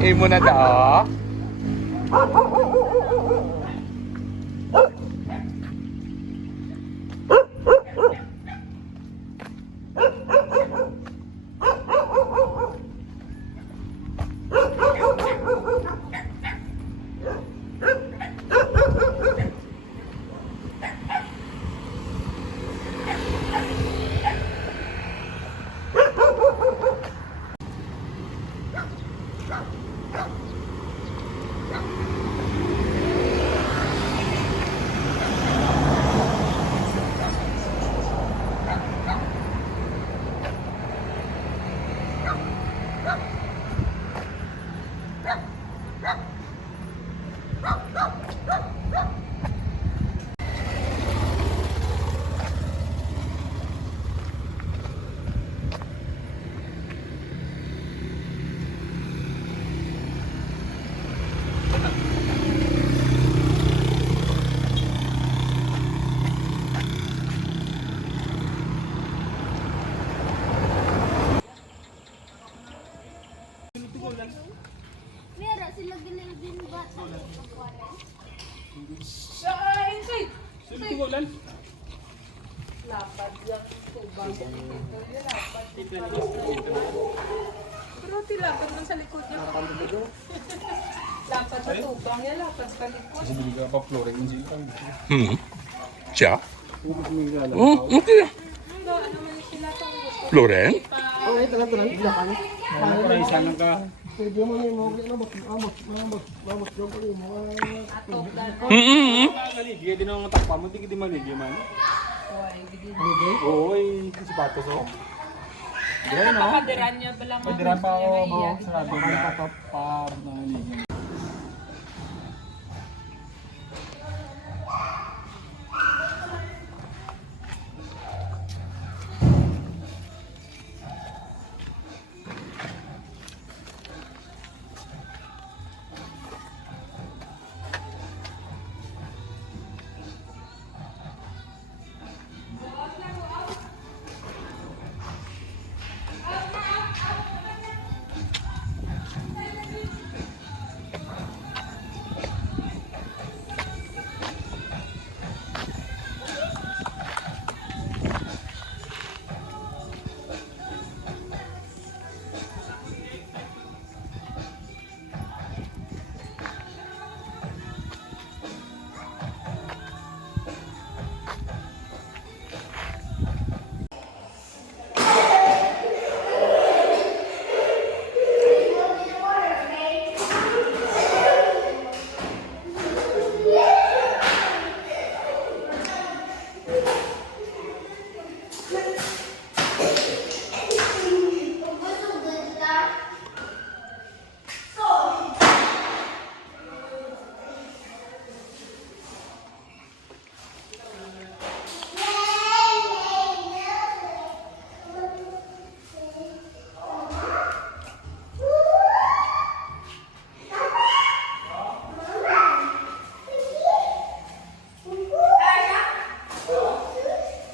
Imo na daw. Mira, sila din ba sa Sa inside. Sino tigulan? Lapad yan. Tubang. Lapad. Pero tilapad man sa likod niya. Lapad sa tubang yan. Lapad sa likod. Kasi hindi ka pa flooring mo siya. Siya? Okay. Ano man sila itong gusto. Floren? Para isa lang ka. Atok dahil. Naligya din ang takpa mo. Hindi ka di maligya man. Oo, yung sipatos oh. Diyan no? Kapadiran niya pala mga. Pwede pa ako sa radio niya. Para na naligya.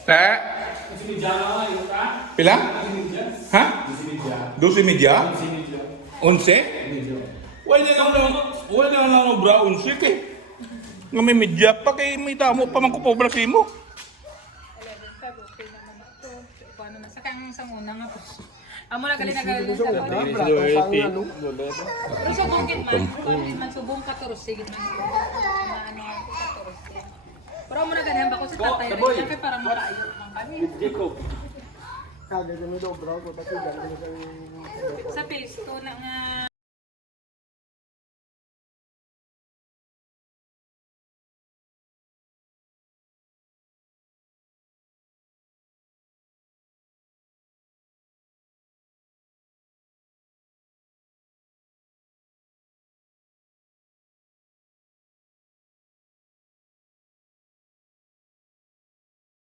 Te? Pila? Ha? 12 media? 11? Wala na lang ng bra 11 kay. Nga may media pa kay may damo pa man ko pobra sa imo. 11.5, okay naman ito. Paano na? Sakang sa muna nga po. Amo na gali na gali sa baba. Pero sa bukid man, kung man subong 14, sigit man subong. Ano ako 14. Pero amo na gali ba ko sa tatay rin. Kaya parang makaayot man kami. Sa phase 2 na nga